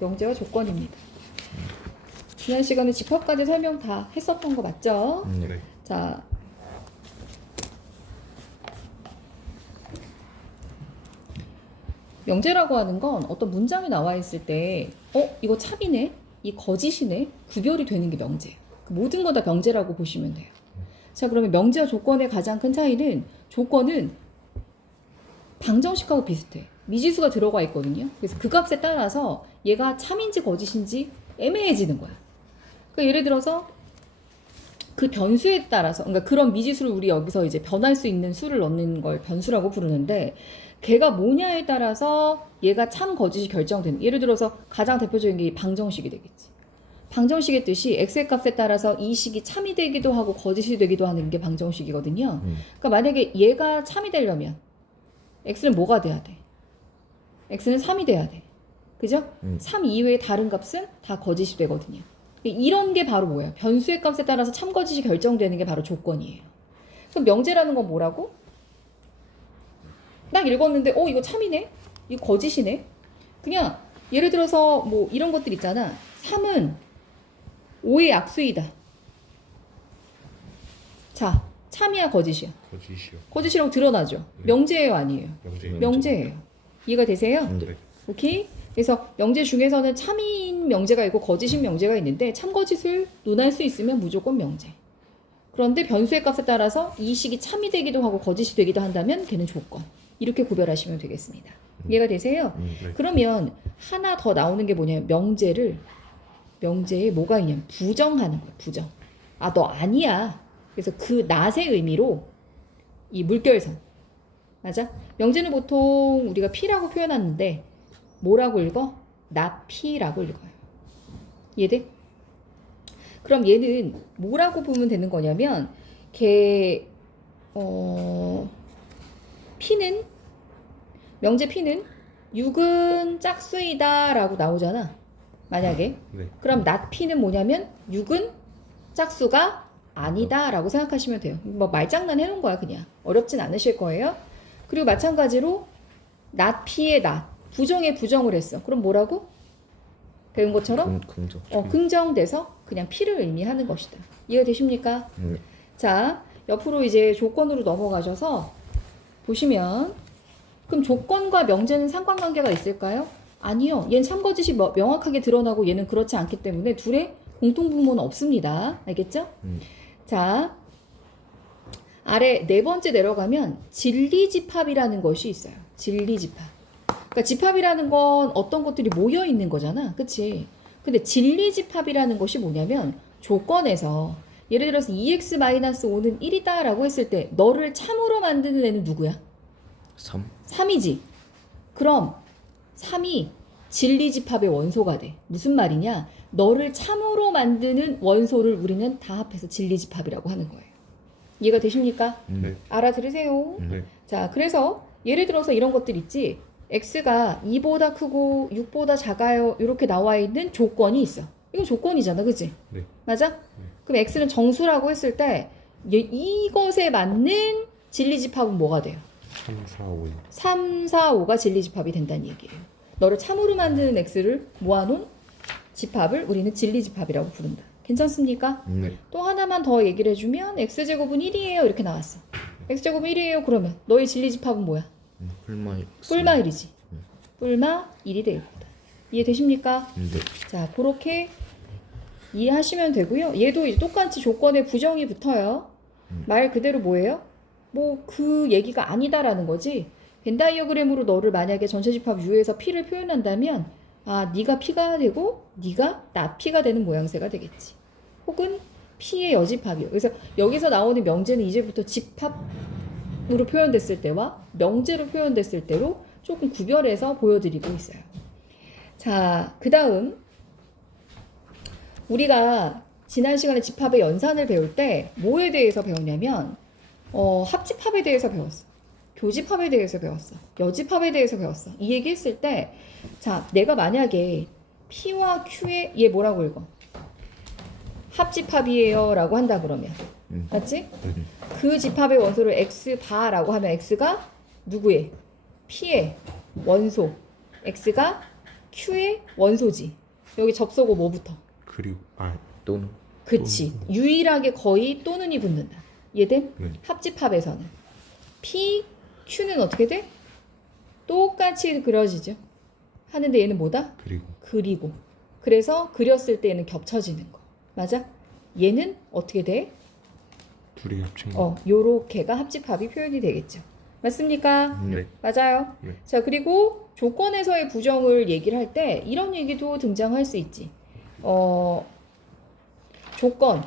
명제와 조건입니다. 지난 시간에 집합까지 설명 다 했었던 거 맞죠? 네. 자, 명제라고 하는 건 어떤 문장이 나와 있을 때 이거 참이네? 이 거짓이네? 구별이 되는 게 명제예요. 모든 거 다 명제라고 보시면 돼요. 자, 그러면 명제와 조건의 가장 큰 차이는 조건은 방정식하고 비슷해. 미지수가 들어가 있거든요. 그래서 그 값에 따라서 얘가 참인지 거짓인지 애매해지는 거야. 그러니까 예를 들어서 그 변수에 따라서, 그러니까 그런 미지수를 우리 여기서 이제 변할 수 있는 수를 넣는 걸 변수라고 부르는데, 걔가 뭐냐에 따라서 얘가 참 거짓이 결정되는. 예를 들어서 가장 대표적인 게 방정식이 되겠지. 방정식의 뜻이 x의 값에 따라서 이 식이 참이 되기도 하고 거짓이 되기도 하는 게 방정식이거든요. 그러니까 만약에 얘가 참이 되려면 x는 뭐가 돼야 돼? x는 3이 돼야 돼. 그죠? 3 이외의 다른 값은 다 거짓이 되거든요. 이런 게 바로 뭐예요? 변수의 값에 따라서 참 거짓이 결정되는 게 바로 조건이에요. 그럼 명제라는 건 뭐라고? 딱 읽었는데 이거 참이네? 이거 거짓이네? 그냥 예를 들어서 뭐 이런 것들 있잖아. 3은 5의 약수이다. 자, 참이야 거짓이야? 거짓이요. 거짓이라고 드러나죠. 명제예요 아니에요? 명제예요. 이해가 되세요? 네. 오케이? 그래서 명제 중에서는 참인 명제가 있고 거짓인 명제가 있는데 참거짓을 논할 수 있으면 무조건 명제. 그런데 변수의 값에 따라서 이 식이 참이 되기도 하고 거짓이 되기도 한다면 걔는 조건. 이렇게 구별하시면 되겠습니다. 이해가 되세요? 네. 그러면 하나 더 나오는 게 뭐냐면 명제에 뭐가 있냐면 부정하는 거예요. 부정. 아, 너 아니야. 그래서 그 낫의 의미로 이 물결선. 맞아? 명제는 보통 우리가 P라고 표현하는데 뭐라고 읽어? not P라고 읽어요. 이해돼? 그럼 얘는 뭐라고 보면 되는 거냐면 걔 P는 명제 P는 6은 짝수이다 라고 나오잖아. 만약에 네. 그럼 not P는 뭐냐면 6은 짝수가 아니다 라고 생각하시면 돼요. 뭐 말장난 해놓은 거야. 그냥 어렵진 않으실 거예요. 그리고 마찬가지로 not P의 not 부정에 부정을 했어. 그럼 뭐라고? 배운 것처럼 긍정. 긍정돼서 그냥 P를 의미하는 것이다. 이해가 되십니까? 네. 자, 옆으로 이제 조건으로 넘어가셔서 보시면 그럼 조건과 명제는 상관관계가 있을까요? 아니요. 얘는 참거짓이 명확하게 드러나고 얘는 그렇지 않기 때문에 둘의 공통분모는 없습니다. 알겠죠? 자, 아래 네 번째 내려가면 진리집합이라는 것이 있어요. 진리집합. 그러니까 집합이라는 건 어떤 것들이 모여 있는 거잖아. 그치? 근데 진리집합이라는 것이 뭐냐면 조건에서 예를 들어서 2x-5는 1이다 라고 했을 때 너를 참으로 만드는 애는 누구야? 3. 3이지. 그럼 3이 진리집합의 원소가 돼. 무슨 말이냐? 너를 참으로 만드는 원소를 우리는 다 합해서 진리집합이라고 하는 거예요. 이해가 되십니까? 네. 알아들으세요. 네. 자, 그래서 예를 들어서 이런 것들 있지. x가 2보다 크고 6보다 작아요. 이렇게 나와 있는 조건이 있어. 이건 조건이잖아. 그치? 네. 맞아? 그럼 x는 정수라고 했을 때 이것에 맞는 진리집합은 뭐가 돼요? 3, 4, 5. 3, 4, 5가 진리집합이 된다는 얘기예요. 너를 참으로 만드는 x를 모아놓은 집합을 우리는 진리집합이라고 부른다. 괜찮습니까? 네. 또 하나만 더 얘기를 해주면 x제곱은 1이에요. 이렇게 나왔어. x제곱은 1이에요. 그러면 너의 진리집합은 뭐야? 뿔마. 뿔마 1이지. 뿔마 1이 될 거다. 이해되십니까? 네. 자, 그렇게 이해하시면 되고요. 얘도 이제 똑같이 조건에 부정이 붙어요. 말 그대로 뭐예요? 뭐 그 얘기가 아니다라는 거지. 벤 다이어그램으로 너를 만약에 전체집합 U에서 P를 표현한다면 아, 네가 P가 되고 네가 not P가 되는 모양새가 되겠지. 혹은 P의 여집합이요. 그래서 여기서 나오는 명제는 이제부터 집합으로 표현됐을 때와 명제로 표현됐을 때로 조금 구별해서 보여드리고 있어요. 자, 그 다음 우리가 지난 시간에 집합의 연산을 배울 때 뭐에 대해서 배웠냐면 합집합에 대해서 배웠어. 교집합에 대해서 배웠어. 여집합에 대해서 배웠어. 이 얘기 했을 때 자, 내가 만약에 P와 Q의 얘 뭐라고 읽어? 합집합이에요 라고 한다 그러면 맞지? 그 집합의 원소를 X바라고 하면 X가 누구의? P의 원소 X가 Q의 원소지. 여기 접속어 뭐부터? 그리고 또는 그치. 유일하게 거의 또는이 붙는다. 이해돼? 네. 합집합에서는. P, Q는 어떻게 돼? 똑같이 그려지죠. 하는데 얘는 뭐다? 그리고 그리고. 그래서 그렸을 때 얘는 겹쳐지는 거. 맞아? 얘는 어떻게 돼? 둘이 합친 거. 요렇게가 합집합이 표현이 되겠죠. 맞습니까? 네. 맞아요. 네. 자, 그리고 조건에서의 부정을 얘기를 할 때 이런 얘기도 등장할 수 있지. 조건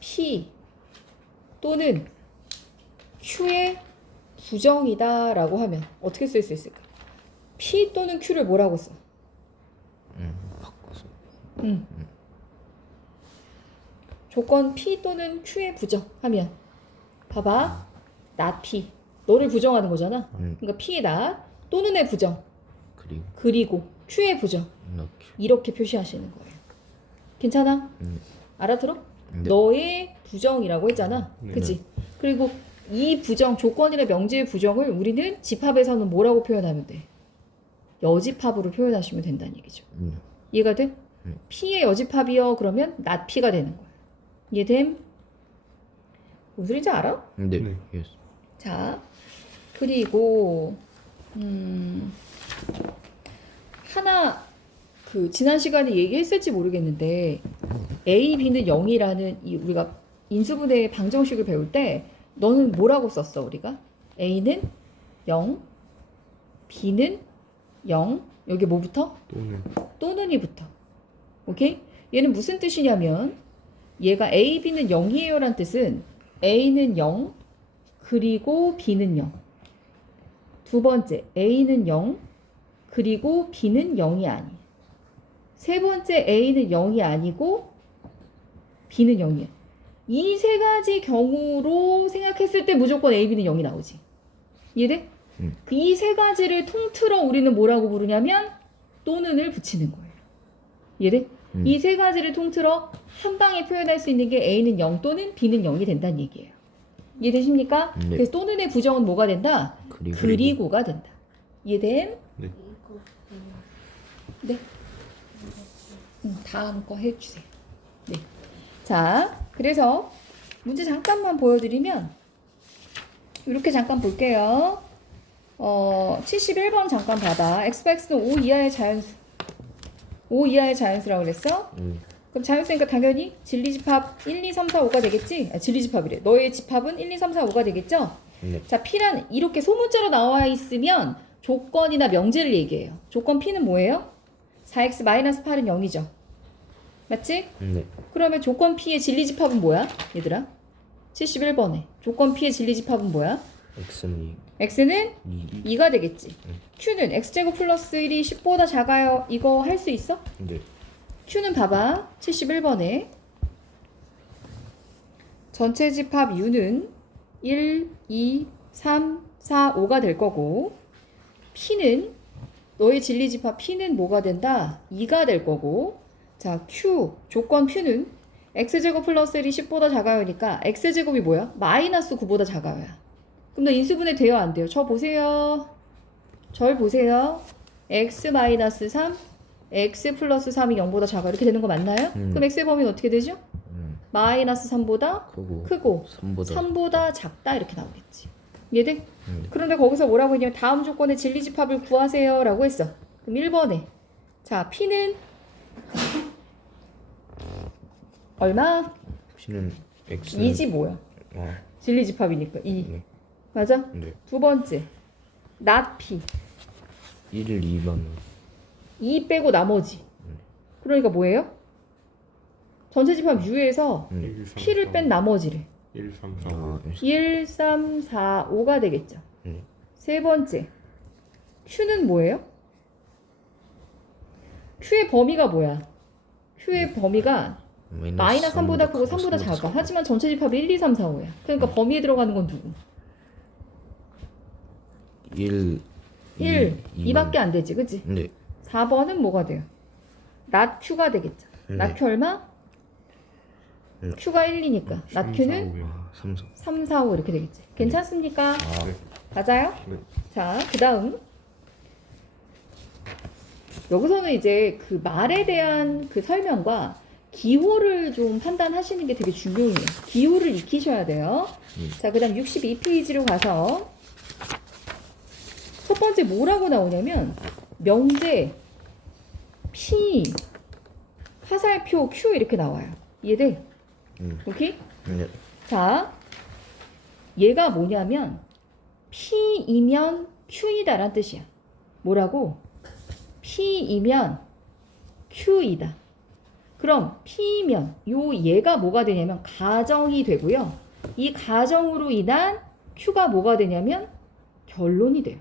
P 또는 Q의 부정이다라고 하면 어떻게 쓸 수 있을까? P 또는 Q를 뭐라고 써? 바꿔서 조건 P 또는 Q의 부정하면 봐봐. not P. 너를 부정하는 거잖아. 그러니까 P의 not 또는의 부정 그리고 Q의 부정 not 이렇게 표시하시는 거예요. 괜찮아? 알아들어? 네. 너의 부정이라고 했잖아. 네. 그치? 그리고 이 부정, 조건이나 명제의 부정을 우리는 집합에서는 뭐라고 표현하면 돼? 여집합으로 표현하시면 된다는 얘기죠. 이해가 돼? P의 여집합이요. 그러면 not P가 되는 거야. 이해됨? 무슨 소리인지 알아? 네. 네. yes. 자, 그리고 하나 지난 시간에 얘기했을지 모르겠는데 A, B는 0이라는 우리가 인수분해의 방정식을 배울 때 너는 뭐라고 썼어 우리가? A는 0, B는 0, 여기 뭐부터? 또는이 붙어. 오케이? 얘는 무슨 뜻이냐면 얘가 A, B는 0이에요 란 뜻은 A는 0 그리고 B는 0. 두 번째 A는 0 그리고 B는 0이 아니. 세 번째 A는 0이 아니고 B는 0이야. 이 세 가지 경우로 생각했을 때 무조건 A, B는 0이 나오지. 이해돼? 이 세 가지를 통틀어 우리는 뭐라고 부르냐면 또는을 붙이는 거예요. 이해돼? 이 세 가지를 통틀어 한 방에 표현할 수 있는 게 A는 0 또는 B는 0이 된다는 얘기예요. 이해되십니까? 네. 그래서 또는의 부정은 뭐가 된다? 그리고가 된다. 이해됨? 네. 네. 다음 거 해주세요. 네. 자, 그래서 문제 잠깐만 보여드리면 이렇게 잠깐 볼게요. 71번 잠깐 봐봐. x는 5 이하의 자연수. 5 이하의 자연수라고 그랬어? 그럼 자연수니까 당연히 진리집합 1, 2, 3, 4, 5가 되겠지? 진리집합이래. 너의 집합은 1, 2, 3, 4, 5가 되겠죠? 네. 자, P란 이렇게 소문자로 나와 있으면 조건이나 명제를 얘기해요. 조건 P는 뭐예요? 4x-8은 0이죠. 맞지? 네. 그러면 조건 P의 진리집합은 뭐야? 얘들아? 71번에 조건 P의 진리집합은 뭐야? x는 x는 2. 2가 되겠지. q는 x제곱 플러스 1이 10보다 작아요. 이거 할 수 있어? 네. q는 봐봐. 71번에 전체 집합 u는 1, 2, 3, 4, 5가 될 거고 p는 너의 진리집합 p는 뭐가 된다? 2가 될 거고 자 q 조건 q는 x제곱 플러스 1이 10보다 작아요니까 x제곱이 뭐야? 마이너스 9보다 작아요야. 그럼 너 인수분해 돼요 안 돼요? 저 보세요. 절 보세요. x 마이너스 3 x 플러스 3이 0보다 작아 이렇게 되는 거 맞나요? 그럼 x의 범위는 어떻게 되죠? 마이너스 3보다 크고 3보다 작다 이렇게 나오겠지. 이해돼? 그런데 거기서 뭐라고 했냐면 다음 조건의 진리집합을 구하세요 라고 했어. 그럼 1번에 자 p는 얼마? P는 x는 2지 뭐야? 아, 진리집합이니까 2 네. 맞아? 네. 두 번째 not p 1, 2만 2 빼고 나머지 그러니까 뭐예요? 전체 집합 U에서 1, 3, P를 뺀 나머지를 1, 3, 4, 5. 아, 1, 3, 4, 5가 되겠죠. 네. 세 번째 Q는 뭐예요? Q의 범위가 뭐야? Q의 범위가 마이너스 3보다 크고 3보다 작아. 하지만 전체 집합이 1, 2, 3, 4, 5야. 그러니까 범위에 들어가는 건 누구? 1, 2밖에 안 되지. 그치? 네. 4번은 뭐가 돼요? not Q가 되겠죠. not Q 얼마? 네. Q가 1이니까 not Q는 3, 4. 3, 4, 5 이렇게 되겠지. 괜찮습니까? 네. 맞아요? 네. 자, 그 다음 여기서는 이제 그 말에 대한 그 설명과 기호를 좀 판단하시는 게 되게 중요해요. 기호를 익히셔야 돼요. 자, 그 다음 62페이지로 가서 첫 번째 뭐라고 나오냐면 명제, P, 화살표, Q 이렇게 나와요. 이해돼? 오케이? 네. 자, 얘가 뭐냐면 P이면 Q이다란 뜻이야. 뭐라고? P이면 Q이다. 그럼 P면 요 얘가 뭐가 되냐면 가정이 되고요. 이 가정으로 인한 Q가 뭐가 되냐면 결론이 돼요.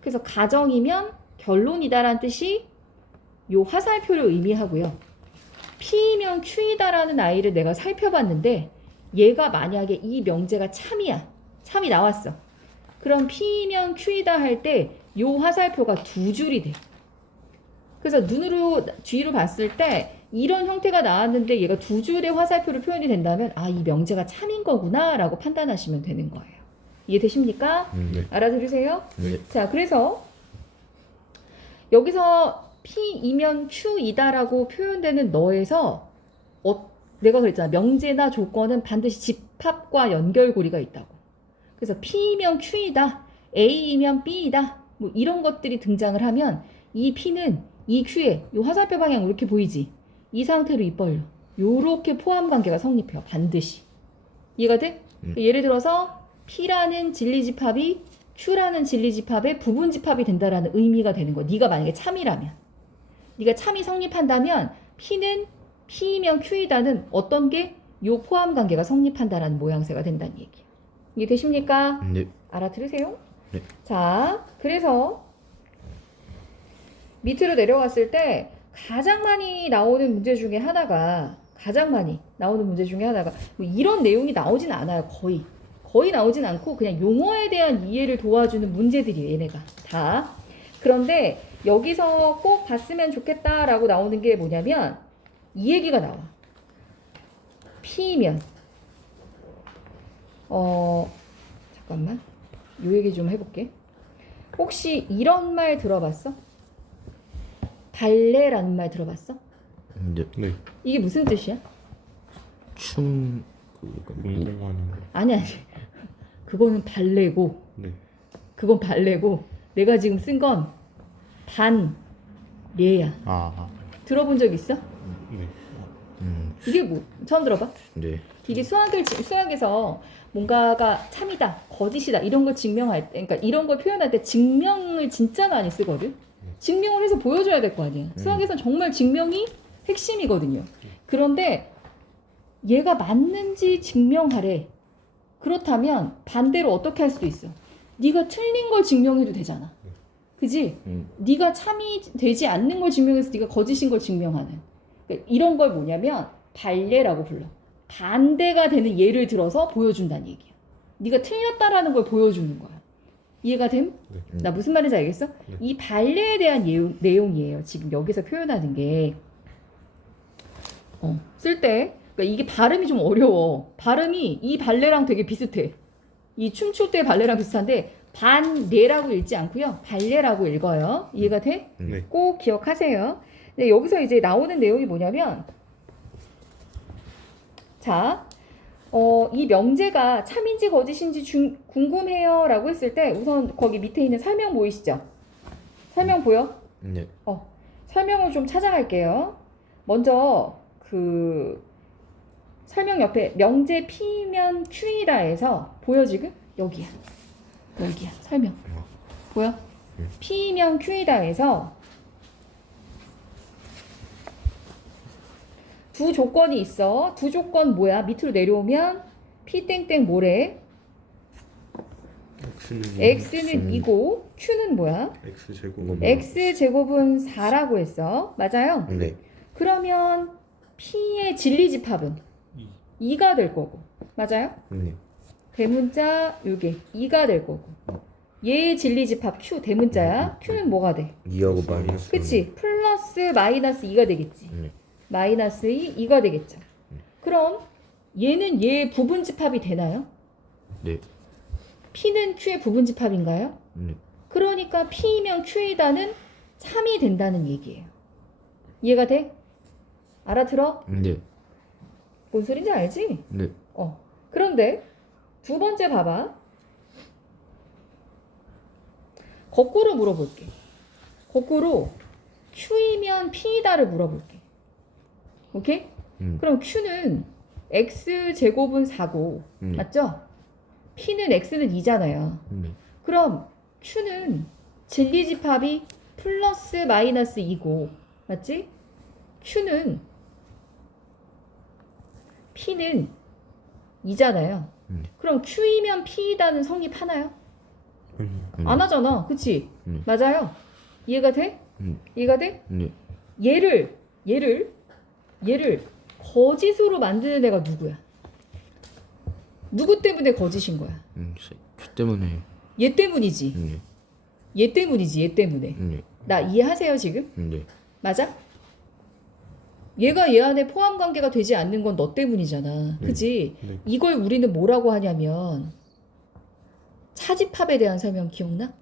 그래서 가정이면 결론이다라는 뜻이 요 화살표를 의미하고요. P면 Q이다라는 아이를 내가 살펴봤는데 얘가 만약에 이 명제가 참이야. 참이 나왔어. 그럼 P면 Q이다 할 때 요 화살표가 두 줄이 돼. 그래서 눈으로 뒤로 봤을 때 이런 형태가 나왔는데 얘가 두 줄의 화살표로 표현이 된다면 아, 이 명제가 참인 거구나 라고 판단하시면 되는 거예요. 이해되십니까? 네. 알아들으세요? 네. 자, 그래서 여기서 P이면 Q이다라고 표현되는 너에서 내가 그랬잖아. 명제나 조건은 반드시 집합과 연결고리가 있다고. 그래서 P이면 Q이다, A이면 B이다, 뭐 이런 것들이 등장을 하면 이 P는 이 Q에 이 화살표 방향 이렇게 보이지? 이 상태로 입 벌려. 요렇게 포함 관계가 성립해요. 반드시. 이해가 돼? 예를 들어서 P라는 진리집합이 Q라는 진리집합의 부분집합이 된다라는 의미가 되는 거야. 네가 만약에 참이라면. 네가 참이 성립한다면 P는 P이면 Q이다는 어떤 게 요 포함 관계가 성립한다라는 모양새가 된다는 얘기야. 이해 되십니까? 네. 알아들으세요? 네. 자, 그래서 밑으로 내려갔을 때 가장 많이 나오는 문제 중에 하나가 뭐 이런 내용이 나오진 않아요. 거의 나오진 않고 그냥 용어에 대한 이해를 도와주는 문제들이에요. 얘네가 다. 그런데 여기서 꼭 봤으면 좋겠다라고 나오는 게 뭐냐면 이 얘기가 나와. P면 잠깐만. 요 얘기 좀 해볼게. 혹시 이런 말 들어봤어? 발레라는 말 들어봤어? 네. 네. 이게 무슨 뜻이야? 춤 운동하는 거. 아니. 그거는 발레고, 네. 그건 발레고, 내가 지금 쓴 건 반례야. 아. 들어본 적 있어? 네. 이게 뭐, 처음 들어봐? 네. 이게 수학에서 뭔가가 참이다, 거짓이다, 이런 걸 증명할 때, 그러니까 이런 걸 표현할 때 증명을 진짜 많이 쓰거든? 증명을 해서 보여줘야 될 거 아니야. 수학에서는 정말 증명이 핵심이거든요. 그런데 얘가 맞는지 증명하래. 그렇다면 반대로 어떻게 할 수도 있어. 네가 틀린 걸 증명해도 되잖아. 그지? 네가 참이 되지 않는 걸 증명해서 네가 거짓인 걸 증명하는. 그러니까 이런 걸 뭐냐면 발례라고 불러. 반대가 되는 예를 들어서 보여준다는 얘기야. 네가 틀렸다라는 걸 보여주는 거야. 이해가 됨? 네. 나 무슨 말인지 알겠어? 네. 이 발레에 대한 내용이에요. 지금 여기서 표현하는 게. 쓸 때, 그러니까 이게 발음이 좀 어려워. 발음이 이 발레랑 되게 비슷해. 이 춤출 때 발레랑 비슷한데, 반레라고 읽지 않고요. 발레라고 읽어요. 이해가 돼? 네. 꼭 기억하세요. 근데 여기서 이제 나오는 내용이 뭐냐면, 자, 이 명제가 참인지 거짓인지 궁금해요 라고 했을 때 우선 거기 밑에 있는 설명 보이시죠? 설명 보여? 네. 설명을 좀 찾아갈게요. 먼저 그 설명 옆에 명제 P면 Q이다에서 보여 지금? 여기야 설명 보여? P면 Q이다에서 두 조건이 있어. 두 조건 뭐야? 밑으로 내려오면 P 땡땡 뭐래? X는 2고 Q는 뭐야? X 제곱. X제곱은 4라고 했어. 맞아요? 네. 그러면 P의 진리집합은 2가 될 거고. 맞아요? 네. 대문자 요게 2가 될 거고. 얘의 진리집합 Q 대문자야. Q는 뭐가 돼? 2하고 마이너스. 그치? 플러스 마이너스 2가 되겠지. 네. 마이너스 2가 되겠죠. 그럼 얘는 얘의 부분집합이 되나요? 네. P는 Q의 부분집합인가요? 네. 그러니까 P면 Q이다는 참이 된다는 얘기예요. 이해가 돼? 알아들어? 네. 뭔 소린지 알지? 네. 그런데 두 번째 봐봐. 거꾸로 물어볼게. 거꾸로 Q이면 P이다를 물어볼게. 오케이? 그럼 Q는 X제곱은 4고 맞죠? P는 X는 2잖아요. 네. 그럼 Q는 진리집합이 플러스 마이너스 2고 맞지? Q는 P는 2잖아요. 그럼 Q이면 P이다는 성립하나요? 안 하잖아. 그치? 맞아요. 이해가 돼? 이해가 돼? 네. 얘를 거짓으로 만드는 애가 누구야? 누구 때문에 거짓인 거야? 그 때문에. 얘 때문이지. 네. 얘 때문이지. 얘 때문에. 네. 나 이해하세요 지금? 네. 맞아? 얘가 얘 안에 포함 관계가 되지 않는 건 너 때문이잖아. 그지? 네. 이걸 우리는 뭐라고 하냐면 차집합에 대한 설명 기억나?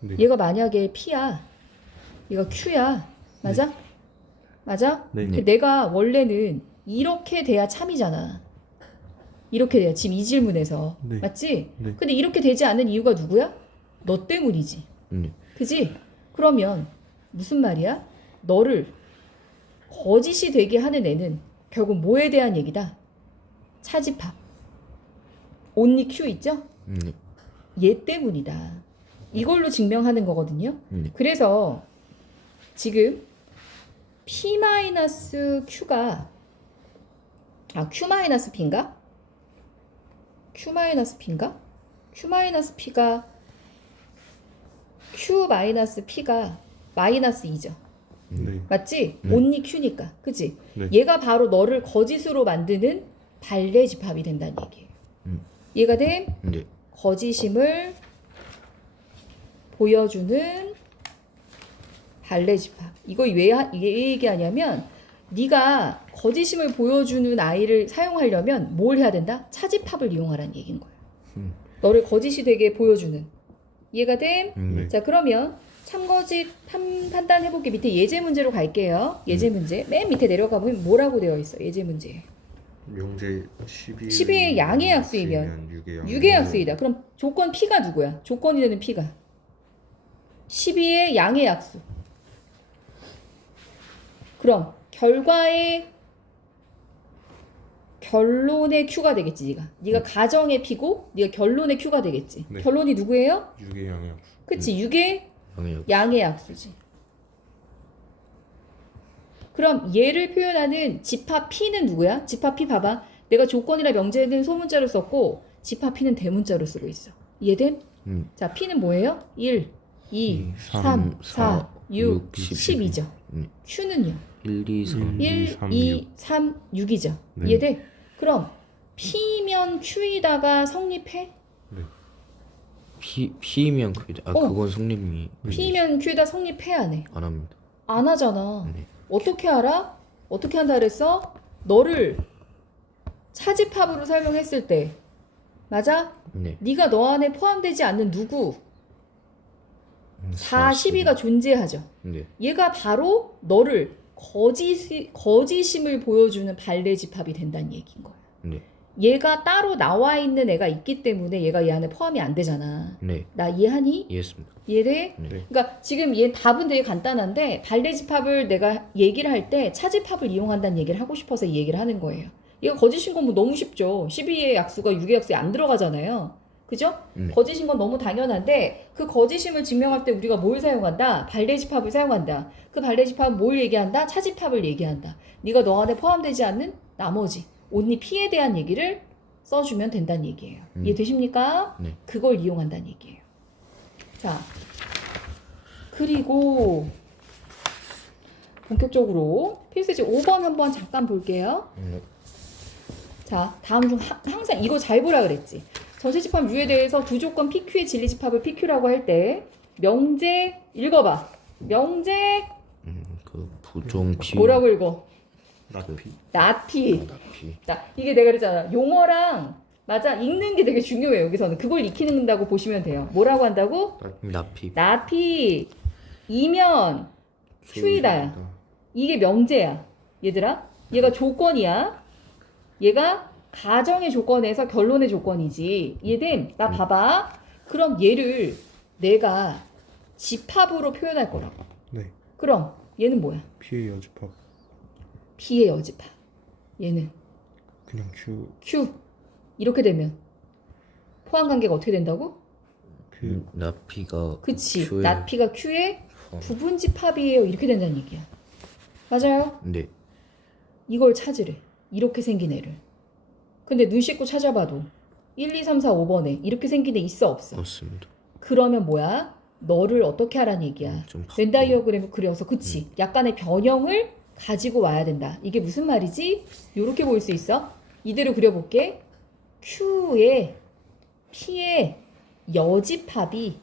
네. 얘가 만약에 P야. 얘가 Q야. 맞아? 맞아? 네. 근데 내가 원래는 이렇게 돼야 참이잖아. 이렇게 돼야 지금 이 질문에서. 네. 맞지? 네. 근데 이렇게 되지 않는 이유가 누구야? 너 때문이지. 네. 그지? 그러면 무슨 말이야? 너를 거짓이 되게 하는 애는 결국 뭐에 대한 얘기다? 차집합. only Q 있죠? 네. 얘 때문이다. 이걸로 증명하는 거거든요. 네. 그래서 지금 P-Q가 Q-P인가? Q-P인가? Q-P가 Q-P가 마이너스 2죠. 네. 맞지? only Q니까. 그치? 네. 얘가 바로 너를 거짓으로 만드는 발레 집합이 된다는 얘기예요. 이해가 돼? 네. 거짓임을 보여주는 발레 집합. 이거 왜 얘기하냐면 네가 거짓임을 보여주는 아이를 사용하려면 뭘 해야 된다? 차집합을 이용하라는 얘기인 거야. 너를 거짓이 되게 보여주는. 이해가 돼? 네. 자, 그러면 참거짓 판단해보기 밑에 예제 문제로 갈게요. 예제 문제. 맨 밑에 내려가 보면 뭐라고 되어 있어? 예제 문제. 명제 12의 12의 양의 약수이면 6의 약수이다. 그럼 조건 P가 누구야? 조건이 되는 P가 12의 양의 약수. 그럼 결론의 Q가 되겠지. 네가 가정의 P고 네가 결론의 Q가 되겠지. 네. 결론이 누구예요? 6의 양의 약수. 그치? 6의 방역. 양의 약수지. 그럼 얘를 표현하는 집합 P는 누구야? 집합 P 봐봐. 내가 조건이라 명제는 소문자로 썼고 집합 P는 대문자로 쓰고 있어. 이해됨? 자, P는 뭐예요? 1, 2, 3, 4, 6, 10이죠. Q는요? 1, 2, 3. 1, 2, 3, 6이죠. 네. 이해돼? 그럼 P면 Q이다가 성립해? P면 그게 그건 성립이 P면 Q이다 성립해 안 해? 안 합니다. 안 하잖아. 네. 어떻게 알아? 어떻게 한다 그랬어? 너를 차집합으로 설명했을 때 맞아? 네. 네가 너 안에 포함되지 않는 누구 4, 12가 존재하죠. 네. 얘가 바로 너를 거짓임을 보여주는 발레 집합이 된다는 얘기인 거야. 네. 얘가 따로 나와 있는 애가 있기 때문에 얘가 얘 안에 포함이 안 되잖아. 네. 나 이해하니? 이해했습니다. 이해돼? 네. 그러니까 지금 얘 답은 되게 간단한데 발레 집합을 내가 얘기를 할 때 차집합을 이용한다는 얘기를 하고 싶어서 이 얘기를 하는 거예요. 이거 거짓인 건 뭐 너무 쉽죠. 12의 약수가 6의 약수에 안 들어가잖아요. 그죠? 거짓인 건 너무 당연한데 그 거짓임을 증명할 때 우리가 뭘 사용한다? 발레 집합을 사용한다. 그 발레 집합은 뭘 얘기한다? 차집합을 얘기한다. 네가 너 안에 포함되지 않는 나머지 only P에 대한 얘기를 써주면 된다는 얘기예요. 이해되십니까? 네. 그걸 이용한다는 얘기예요. 자, 그리고 본격적으로 필수지 5번 한번 잠깐 볼게요. 네. 자, 다음 중 항상 이거 잘 보라 그랬지. 전체집합 U에 대해서 두 조건 PQ의 진리집합을 PQ라고 할 때 명제 읽어봐. 명제 그 부종 P. 뭐라고 읽어? 나피. 나피. P. 자, 이게 내가 그랬잖아. 용어랑 맞아 읽는 게 되게 중요해요. 여기서는 그걸 익히는다고 보시면 돼요. 뭐라고 한다고? 나피. 나피 이면 Q이다야. 이게 명제야. 얘들아. 얘가 조건이야. 얘가 가정의 조건에서 결론의 조건이지. 이해됨? 나 봐봐. 그럼 얘를 내가 집합으로 표현할 거라고. 네. 그럼 얘는 뭐야? P의 여집합. P의 여집합. 얘는 그냥 Q. Q. 이렇게 되면 포함 관계가 어떻게 된다고? 그 나피가 그치. Q의 낫 P가 Q의 포함. 부분집합이에요. 이렇게 된다는 얘기야. 맞아요? 네. 이걸 찾으래. 이렇게 생긴 애를. 근데 눈 씻고 찾아봐도 1, 2, 3, 4, 5번에 이렇게 생긴 애 있어 없어? 맞습니다. 그러면 뭐야? 너를 어떻게 하라는 얘기야? 좀 바꾸고. 벤 다이어그램을 그려서 그치? 약간의 변형을 가지고 와야 된다. 이게 무슨 말이지? 요렇게 보일 수 있어? 이대로 그려볼게. Q에 P의 여집합이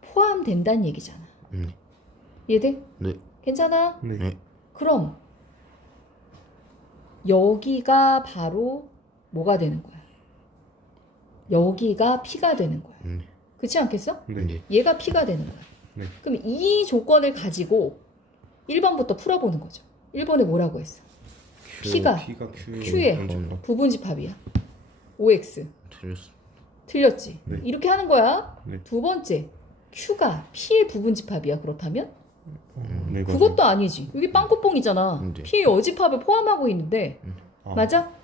포함된다는 얘기잖아. 이해돼? 네. 괜찮아? 네. 네. 그럼 여기가 바로 뭐가 되는 거야? 여기가 P가 되는 거야. 그렇지 않겠어? 네. 네. 얘가 P가 되는 거야. 네. 그럼 이 조건을 가지고 1번부터 풀어보는 거죠. 1번에 뭐라고 했어? P가 P가 Q의 Q의 여집합. 부분집합이야. OX. 틀렸어. 틀렸지? 네. 이렇게 하는 거야. 네. 두 번째, Q가 P의 부분집합이야. 그렇다면? 네. 그것도 아니지. 여기 빵꾸뽕이잖아. 네. P의 여집합을 포함하고 있는데 아, 맞아?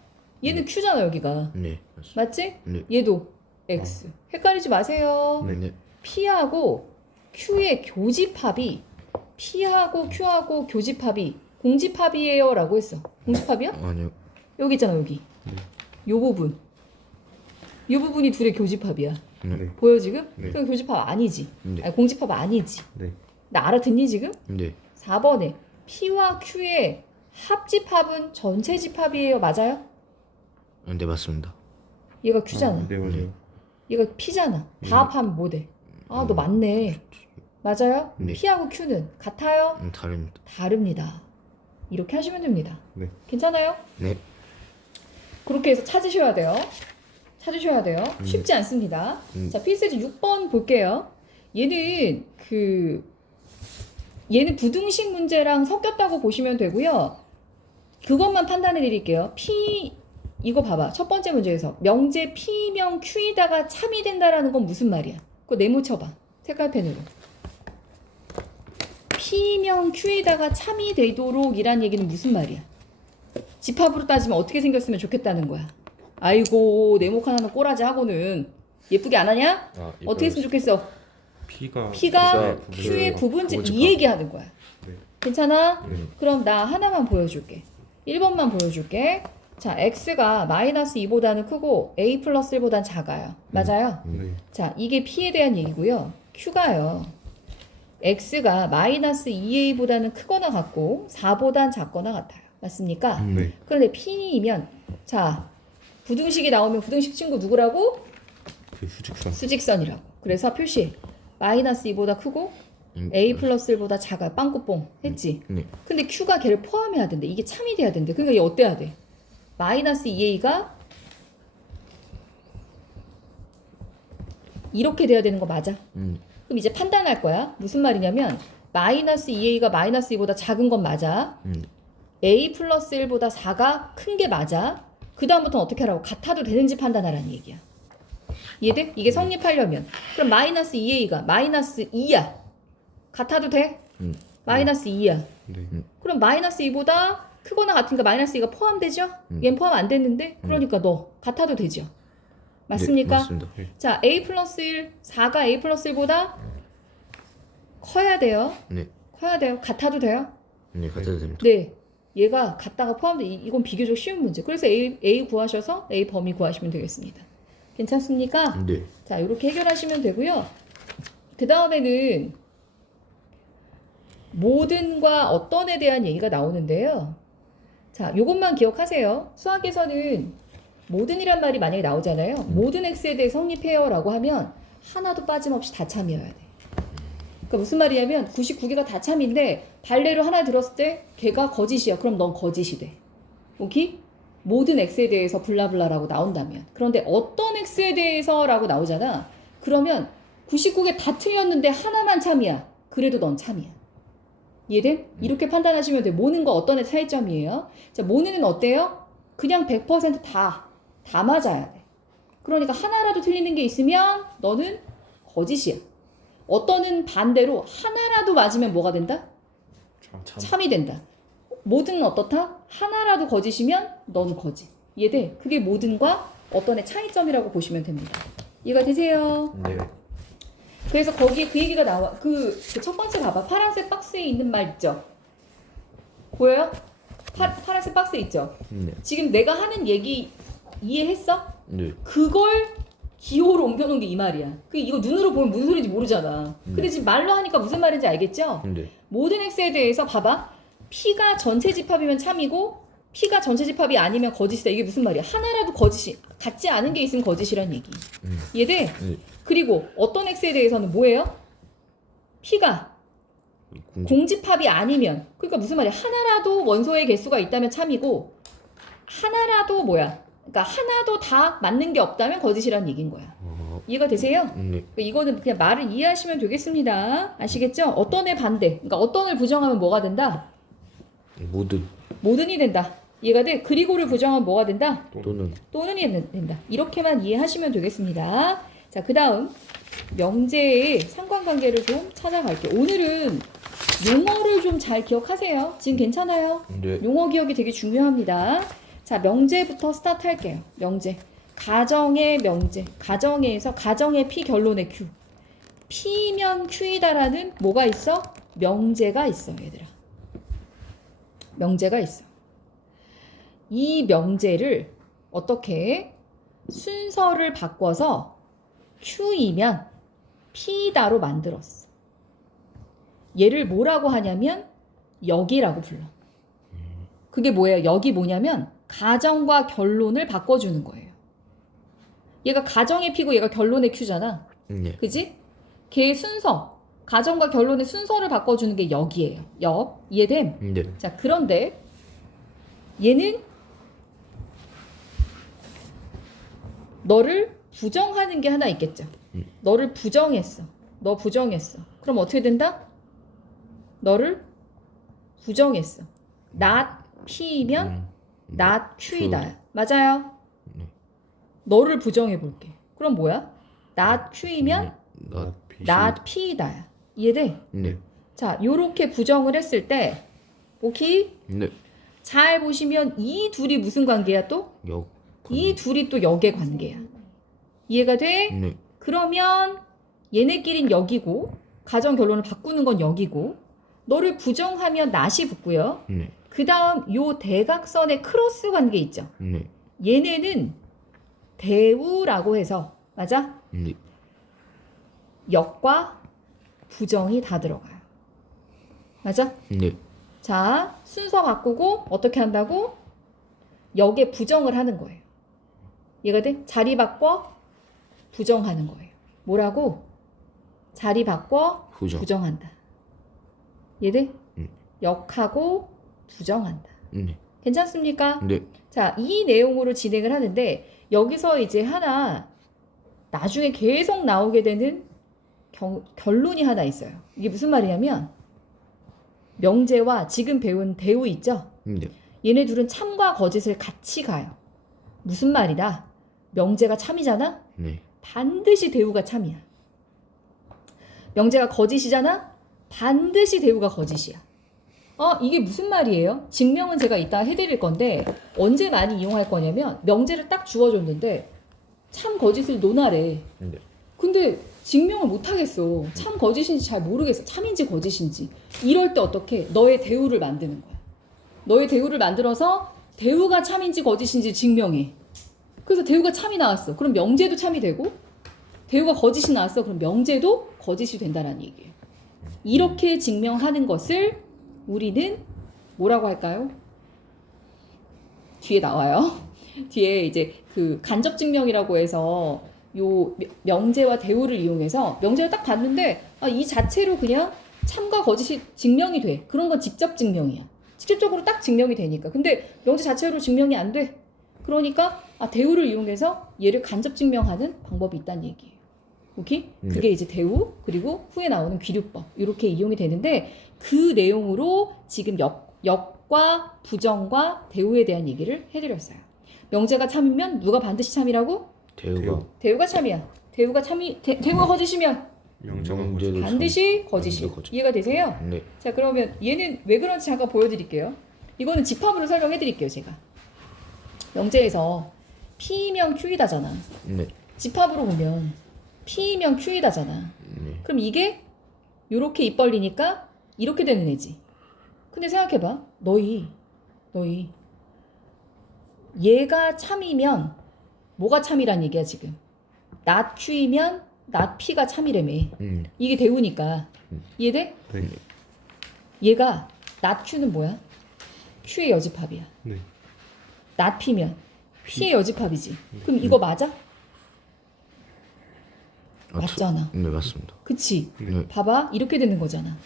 얘는 Q잖아 여기가. 네. 맞습니다. 맞지? 네. 얘도 X. 헷갈리지 마세요. 네. 네. P하고 Q의 교집합이 P하고 Q하고 교집합이 공집합이에요 라고 했어. 공집합이야? 아니요. 여기 있잖아 여기. 네. 요 부분. 요 부분이 둘의 교집합이야. 네. 보여 지금? 네. 그럼 교집합 아니지. 네. 아니, 공집합 아니지. 네. 나 알아듣니 지금? 네. 4번에 P와 Q의 합집합은 전체 집합이에요. 맞아요? 네, 맞습니다. 얘가 Q잖아. 아, 네 맞아요. 얘가 얘가 P잖아. 다 합하면 뭐 돼? 아, 너 맞네. 맞아요? 네. P하고 Q는 같아요? 다릅니다. 다릅니다. 이렇게 하시면 됩니다. 네. 괜찮아요? 네. 그렇게 해서 찾으셔야 돼요. 찾으셔야 돼요. 쉽지 않습니다. 자, 필세지 6번 볼게요. 얘는 얘는 부등식 문제랑 섞였다고 보시면 되고요. 그것만 판단해 드릴게요. P 이거 봐봐. 첫 번째 문제에서 명제 P명 Q이다가 참이 된다라는 건 무슨 말이야? 그거 네모 쳐봐. 색깔펜으로. P명 Q에다가 참이 되도록 이란 얘기는 무슨 말이야? 집합으로 따지면 어떻게 생겼으면 좋겠다는 거야. 아이고 네모칸 하나 꼬라지 하고는 예쁘게 안 하냐? 아, 어떻게 했으면 좋겠어? P가 P가 Q의 Q의 부분집 부분집합. 이 얘기하는 거야. 네. 괜찮아? 그럼 나 하나만 보여줄게. 1번만 보여줄게. 자, X가 마이너스 2보다는 크고 A 플러스 1보다는 작아요. 맞아요? 네. 자, 이게 P에 대한 얘기고요. Q가요. X가 마이너스 2A보다는 크거나 같고 4보단 작거나 같아요. 맞습니까? 네. 그런데 P이면 자, 부등식이 나오면 부등식 친구 누구라고? 그 수직선. 수직선이라고. 그래서 표시 마이너스 2보다 크고 A 플러스 1보다 작아요. 빵꾸뽕 했지? 네. 근데 Q가 걔를 포함해야 된대. 이게 참이 돼야 된대. 그러니까 얘 어때야 돼? 마이너스 2A가 이렇게 돼야 되는 거 맞아? 그럼 이제 판단할 거야. 무슨 말이냐면 마이너스 2A가 마이너스 2보다 작은 건 맞아. A 플러스 1보다 4가 큰 게 맞아. 그 다음부터는 어떻게 하라고? 같아도 되는지 판단하라는 얘기야. 이해돼? 이게 성립하려면. 그럼 마이너스 2A가 마이너스 2야. 같아도 돼? 마이너스 2야. 네. 그럼 마이너스 2보다 크거나 같으니까 마이너스 2가 포함되죠? 얘는 포함 안 됐는데? 그러니까 너 같아도 되죠? 맞습니까? 네, 맞습니다. 자, A 플러스 1, 4가 A 플러스 1보다 커야 돼요. 네. 커야 돼요. 같아도 돼요? 네, 갖다 됩니다. 네. 얘가 같다가 포함돼. 이건 비교적 쉬운 문제. 그래서 A 구하셔서 A 범위 구하시면 되겠습니다. 괜찮습니까? 네. 자, 이렇게 해결하시면 되고요. 그 다음에는 모든과 어떤에 대한 얘기가 나오는데요. 자, 요것만 기억하세요. 수학에서는 모든이란 말이 만약에 나오잖아요. 모든 x에 대해 성립해요라고 하면 하나도 빠짐없이 다 참이어야 돼. 그러니까 무슨 말이냐면 99개가 다 참인데 발레로 하나 들었을 때 걔가 거짓이야. 그럼 넌 거짓이 돼. 오케이? 모든 x에 대해서 블라블라라고 나온다면. 그런데 어떤 x에 대해서라고 나오잖아. 그러면 99개 다 틀렸는데 하나만 참이야. 그래도 넌 참이야. 이해돼? 이렇게 판단하시면 돼요. 모는 거 어떤 애 차이점이에요? 자, 모는 어때요? 그냥 100%다 맞아야 돼. 그러니까 하나라도 틀리는 게 있으면 너는 거짓이야. 어떤은 반대로 하나라도 맞으면 뭐가 된다? 참이 된다. 모든 어떻다? 하나라도 거짓이면 넌 거짓. 이해돼? 그게 모든과 어떤 애 차이점이라고 보시면 됩니다. 이해가 되세요? 네. 그래서 거기에 그 얘기가 나와. 그 첫 번째 봐봐. 파란색 박스에 있는 말 있죠? 보여요? 파란색 박스에 있죠? 네. 지금 내가 하는 얘기 이해했어? 네. 그걸 기호로 옮겨놓은 게 이 말이야. 이거 눈으로 보면 무슨 소리인지 모르잖아. 근데 지금 말로 하니까 무슨 말인지 알겠죠? 네. 모든 x에 대해서 봐봐. p가 전체 집합이면 참이고 p가 전체 집합이 아니면 거짓이다. 이게 무슨 말이야? 하나라도 거짓이 같지 않은 게 있으면 거짓이란 얘기. 이해돼? 네. 그리고 어떤 x에 대해서는 뭐예요? p가 공집합이 아니면, 그러니까 무슨 말이야? 하나라도 원소의 개수가 있다면 참이고 하나라도 뭐야? 그러니까 하나도 다 맞는 게 없다면 거짓이란 얘기인 거야. 이해가 되세요? 네. 그러니까 이거는 그냥 말을 이해하시면 되겠습니다. 아시겠죠? 어떤 애 반대. 그러니까 어떤 을 부정하면 뭐가 된다? 모든이 된다. 이해가 돼? 그리고를 부정하면 뭐가 된다? 또는이 된다. 이렇게만 이해하시면 되겠습니다. 자, 그 다음 명제의 상관관계를 좀 찾아갈게요. 오늘은 용어를 좀 잘 기억하세요. 지금 괜찮아요? 네. 용어 기억이 되게 중요합니다. 자, 명제부터 스타트 할게요. 명제. 가정의 명제. 가정에서 가정의 P 결론의 Q. P면 Q이다라는 뭐가 있어? 명제가 있어, 얘들아. 명제가 있어. 이 명제를 어떻게 순서를 바꿔서 Q이면 P다로 만들었어. 얘를 뭐라고 하냐면 역이라고 불러. 그게 뭐예요? 역이 뭐냐면 가정과 결론을 바꿔주는 거예요. 얘가 가정의 P고 얘가 결론의 Q잖아. 네. 그지? 걔의 순서, 가정과 결론의 순서를 바꿔주는 게 역이에요. 역. 이해됨? 네. 자, 그런데 얘는 너를 부정하는 게 하나 있겠죠. 너를 부정했어. 너 부정했어. 그럼 어떻게 된다? 너를 부정했어. not P이면 not Q이다. 맞아요? 네. 너를 부정해 볼게. 그럼 뭐야? not Q이면 not P이다. 이해돼? 네. 자, 요렇게 부정을 했을 때 오케이? 네. 잘 보시면 이 둘이 무슨 관계야 또? 이 둘이 또 역의 관계야. 이해가 돼? 네. 그러면 얘네끼린 역이고 가정 결론을 바꾸는 건 역이고 너를 부정하면 not이 붙고요. 네. 그 다음 요 대각선의 크로스 관계 있죠. 네. 얘네는 대우라고 해서 맞아? 네. 역과 부정이 다 들어가요. 맞아? 네. 자, 순서 바꾸고 어떻게 한다고? 역에 부정을 하는 거예요. 이해가 돼? 자리 바꿔 부정하는 거예요. 뭐라고? 자리 바꿔 부정한다. 이해돼? 역하고 부정한다. 네. 괜찮습니까? 네. 자, 이 내용으로 진행을 하는데 여기서 이제 하나 나중에 계속 나오게 되는 결론이 하나 있어요. 이게 무슨 말이냐면 명제와 지금 배운 대우 있죠? 네. 얘네 둘은 참과 거짓을 같이 가요. 무슨 말이다? 명제가 참이잖아? 네. 반드시 대우가 참이야. 명제가 거짓이잖아? 반드시 대우가 거짓이야. 이게 무슨 말이에요? 증명은 제가 이따 해드릴 건데 언제 많이 이용할 거냐면 명제를 딱 주어줬는데 참 거짓을 논하래. 네. 근데 증명을 못 하겠어. 참 거짓인지 잘 모르겠어. 참인지 거짓인지. 이럴 때 어떻게? 너의 대우를 만드는 거야. 너의 대우를 만들어서 대우가 참인지 거짓인지 증명해. 그래서 대우가 참이 나왔어. 그럼 명제도 참이 되고 대우가 거짓이 나왔어. 그럼 명제도 거짓이 된다는 얘기예요. 이렇게 증명하는 것을 우리는 뭐라고 할까요? 뒤에 나와요. 뒤에 이제 그 간접 증명이라고 해서 요 명제와 대우를 이용해서 명제를 딱 봤는데 이 자체로 그냥 참과 거짓이 증명이 돼. 그런 건 직접 증명이야. 직접적으로 딱 증명이 되니까. 근데 명제 자체로 증명이 안 돼. 그러니까 대우를 이용해서 얘를 간접 증명하는 방법이 있다는 얘기예요. 오케이? 네. 그게 이제 대우 그리고 후에 나오는 귀류법 이렇게 이용이 되는데 그 내용으로 지금 역과 부정과 대우에 대한 얘기를 해드렸어요. 명제가 참이면 누가 반드시 참이라고? 대우가 대우가 참이야. 대우가 거짓이면 명제가 명제도 거짓. 반드시 거짓이. 반드시 거짓. 이해가 되세요? 네. 자, 그러면 얘는 왜 그런지 잠깐 보여드릴게요. 이거는 집합으로 설명해드릴게요, 제가. 명제에서 P면 Q이다잖아. 네. 집합으로 보면 P면 Q이다잖아. 네. 그럼 이게 요렇게 입 벌리니까 이렇게 되는 애지. 근데 생각해봐. 너희 얘가 참이면 뭐가 참이란 얘기야 지금. not Q이면 not P가 참이라며. 이게 대우니까. 이해돼? 네. 얘가 not Q는 뭐야? Q의 여집합이야. 네. not P면 P의 여집합이지. 그럼 이거 맞아? 맞잖아. 네, 맞습니다. 그치? 네. 봐봐. 이렇게 되는 거잖아.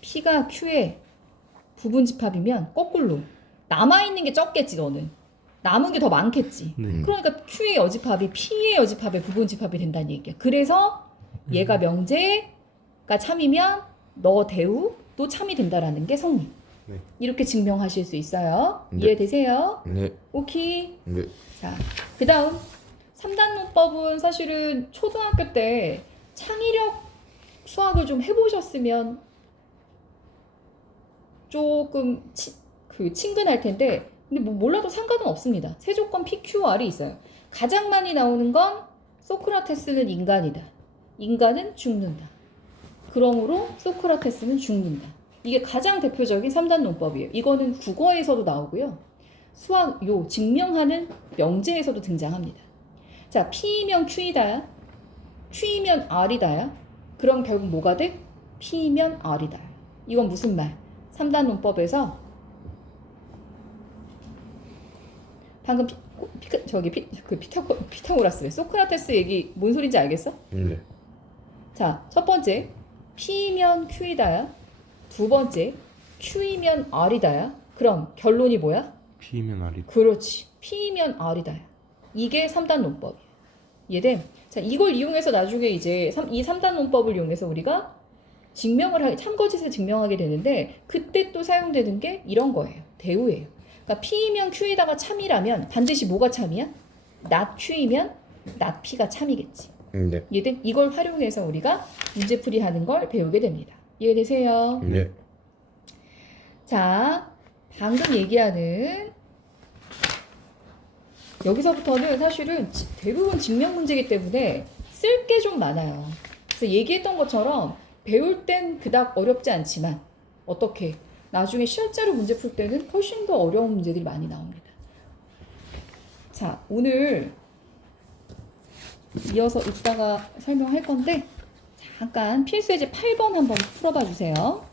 P가 Q의 부분 집합이면 거꾸로 남아있는 게 적겠지 너는. 남은 게 더 많겠지. 네. 그러니까 Q의 여집합이 P의 여집합의 부분 집합이 된다는 얘기야. 그래서 얘가 명제가 참이면 너 대우도 참이 된다라는 게 성립. 네. 이렇게 증명하실 수 있어요. 네. 이해되세요? 네. 오케이. 네. 자, 그 다음 3단론법은 사실은 초등학교 때 창의력 수학을 좀 해보셨으면 조금 친근할 텐데 근데 뭐 몰라도 상관은 없습니다. 세조건 PQR이 있어요. 가장 많이 나오는 건 소크라테스는 인간이다. 인간은 죽는다. 그러므로 소크라테스는 죽는다. 이게 가장 대표적인 3단 논법이에요. 이거는 국어에서도 나오고요. 수학 증명하는 명제에서도 등장합니다. 자, P이면 Q이다야. Q이면 R이다야. 그럼 결국 뭐가 돼? P이면 R이다. 이건 무슨 말? 3단 논법에서 방금 피타고라스 왜 소크라테스 얘기 뭔 소린지 알겠어? 네. 자, 첫 번째 P이면 Q이다야. 두 번째 Q이면 R이다야. 그럼 결론이 뭐야? P면 R이. 그렇지. P이면 R이다야. 이게 3단 논법이야. 이해돼? 자, 이걸 이용해서 나중에 이제 이 3단 논법을 이용해서 우리가 참거짓을 증명하게 되는데 그때 또 사용되는 게 이런 거예요. 대우예요. 그러니까 P이면 Q에다가 참이라면 반드시 뭐가 참이야? not Q이면 not P가 참이겠지. 네. 이해돼? 이걸 활용해서 우리가 문제풀이하는 걸 배우게 됩니다. 이해되세요? 네. 자, 방금 얘기하는 여기서부터는 사실은 대부분 증명 문제이기 때문에 쓸 게 좀 많아요. 그래서 얘기했던 것처럼 배울 땐 그닥 어렵지 않지만 어떻게 나중에 실제로 문제 풀 때는 훨씬 더 어려운 문제들이 많이 나옵니다. 자, 오늘 이어서 이따가 설명할 건데 잠깐 필수예제 8번 한번 풀어봐 주세요.